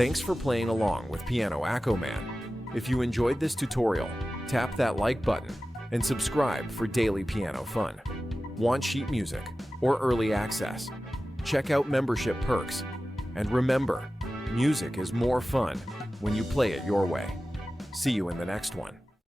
Thanks for playing along with Piano AccoMan. If you enjoyed this tutorial, tap that like button and subscribe for daily piano fun. Want sheet music or early access? Check out membership perks. And remember, music is more fun when you play it your way. See you in the next one.